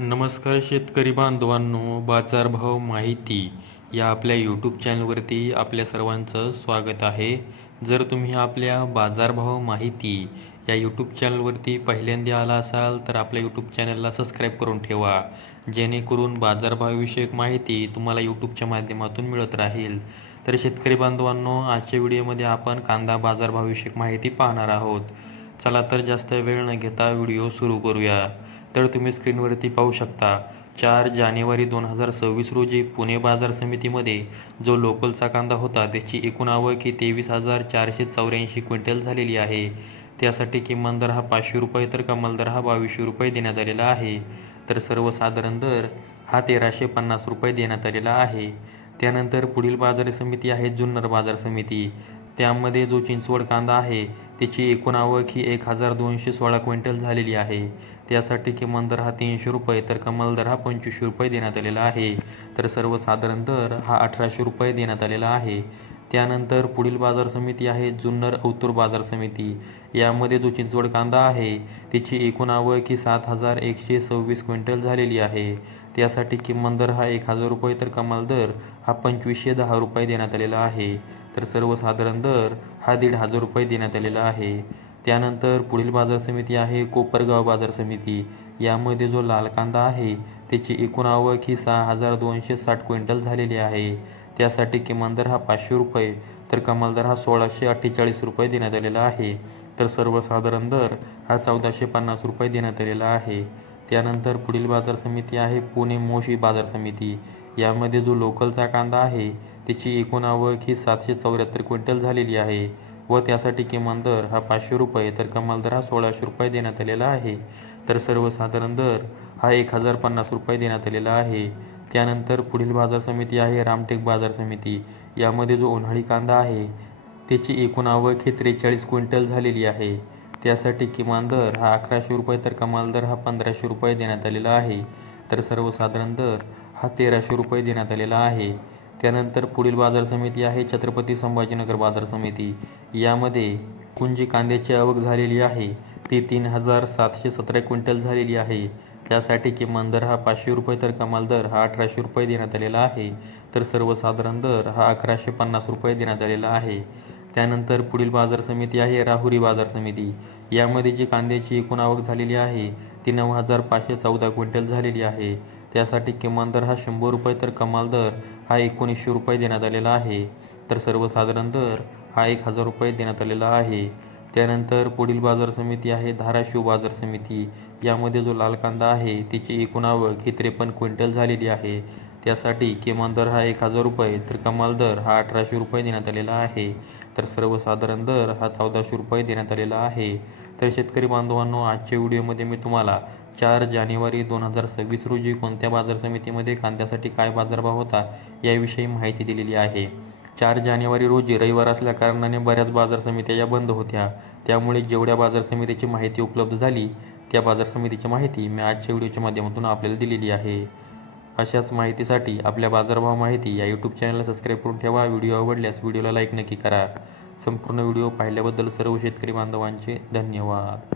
नमस्कार शेतकरी बांधवांनो, बाजारभाव माहिती या आपल्या यूट्यूब चॅनलवरती आपल्या सर्वांचं स्वागत आहे. जर तुम्ही आपल्या बाजारभाव माहिती या यूट्यूब चॅनलवरती पहिल्यांदा आला असाल तर आपल्या यूट्यूब चॅनलला सबस्क्राईब करून ठेवा, जेणेकरून बाजारभावाविषयक माहिती तुम्हाला यूट्यूबच्या माध्यमातून मिळत राहील. तर शेतकरी बांधवांनो, आजच्या व्हिडिओमध्ये आपण कांदा बाजारभावाविषयक माहिती पाहणार आहोत. चला तर जास्त वेळ न घेता व्हिडिओ सुरू करूया. तर तुम्ही स्क्रीनवरती पाहू शकता, 4 जानेवारी 2026 रोजी पुणे बाजार समितीमध्ये जो लोकलचा कांदा होता त्याची एकूण आवक ही 23,484 क्विंटल झालेली आहे. त्यासाठी किमान दर हा 500 रुपये तर कमाल दर हा 2200 रुपये देण्यात आलेला आहे. तर सर्वसाधारण दर हा 1350 रुपये देण्यात आलेला आहे. त्यानंतर पुढील बाजार समिती आहे जुन्नर बाजार समिती. त्यामध्ये जो चिंचवड कांदा आहे त्याची एकूण आवक ही 1216 क्विंटल झालेली आहे. त्यासाठी किमान दर हा 300 रुपये तर कमाल दर हा 2500 रुपये देण्यात आलेला आहे. तर सर्वसाधारण दर हा 1800 रुपये देण्यात आलेला आहे. त्यानंतर पुढील बाजार समिती आहे जुन्नर औतूर बाजार समिती. यामध्ये जो चिंचवड कांदा आहे त्याची एकूण आवक ही 7126 क्विंटल झालेली आहे. त्यासाठी किमान दर हा 1000 रुपये तर कमाल दर हा 2510 रुपये देण्यात आलेला आहे. तर सर्वसाधारण दर हा 1500 रुपये देण्यात आलेला आहे. त्यानंतर पुढील बाजार समिती आहे कोपरगाव बाजार समिती. यामध्ये जो लाल कांदा आहे त्याची एकूण आवक ही 6260 क्विंटल झालेली आहे. त्यासाठी किमान दर हा 500 रुपये तर कमाल दर हा 1648 रुपये देण्यात आलेला आहे. तर सर्वसाधारण दर हा 1450 रुपये देण्यात आलेला आहे. त्यानंतर पुढील बाजार समिती आहे पुणे मोशी बाजार समिती. यामध्ये जो लोकलचा कांदा आहे त्याची एकूण आवक ही 774 क्विंटल झालेली आहे व त्यासाठी किमान दर हा 500 रुपये तर कमाल दर हा 1600 रुपये देण्यात आलेला आहे. तर सर्वसाधारण दर हा 1050 रुपये देण्यात आलेला आहे. त्यानंतर पुढील बाजार समिती आहे रामटेक बाजार समिती. यामध्ये जो उन्हाळी कांदा आहे त्याची एकूण आवक ही 43 क्विंटल झालेली आहे. त्यासाठी किमान दर हा 1100 रुपये तर कमाल दर हा 1500 रुपये देण्यात आलेला आहे. तर सर्वसाधारण दर हा 1300 रुपये देण्यात आलेला आहे. त्यानंतर पुढील बाजार समिती आहे छत्रपती संभाजीनगर बाजार समिती. यामध्ये जी कांद्याची आवक झालेली आहे ती 3717 क्विंटल झालेली आहे. त्यासाठी किमान दर हा 500 रुपये तर कमाल दर हा 1800 रुपये देण्यात आलेला आहे. तर सर्वसाधारण दर हा 1150 रुपये देण्यात आलेला आहे. त्यानंतर पुढील बाजार समिती आहे राहुरी बाजार समिती. यामध्ये जी कांद्याची एकूण आवक झालेली आहे ती 9514 क्विंटल झालेली आहे. त्यासाठी किमान दर हा 100 रुपये तर कमाल दर हा 1900 रुपये देण्यात आलेला आहे. तर सर्वसाधारण दर हा 1000 रुपये देण्यात आलेला आहे. त्यानंतर पुढील बाजार समिती आहे धाराशिव बाजार समिती. यामध्ये जो लाल कांदा आहे त्याची एकूण आवक ही 53 क्विंटल झालेली आहे. त्यासाठी किमान दर हा 1000 रुपये तर कमाल दर हा 1800 रुपये देण्यात आलेला आहे. तर सर्वसाधारण दर हा 1400 रुपये देण्यात आलेला आहे. तर शेतकरी बांधवांनो, आजच्या व्हिडिओमध्ये मी तुम्हाला 4 जानेवारी 2026 रोजी कोणत्या बाजार समितीमध्ये कांद्यासाठी काय बाजारभाव होता याविषयी माहिती दिलेली आहे. 4 जानेवारी रोजी रविवार असल्याकारणाने बऱ्याच बाजार समित्या या बंद होत्या. त्यामुळे जेवढ्या बाजार समितीची माहिती उपलब्ध झाली त्या बाजार समितीची माहिती मी आजच्या व्हिडिओच्या माध्यमातून आपल्याला दिलेली आहे. अशाच माहितीसाठी आपल्या बाजारभाव माहिती या यूट्यूब चॅनलला सबस्क्राईब करून ठेवा. व्हिडिओ आवडल्यास व्हिडिओला लाईक नक्की करा. संपूर्ण व्हिडिओ पाहिल्याबद्दल सर्व शेतकरी बांधवांचे धन्यवाद.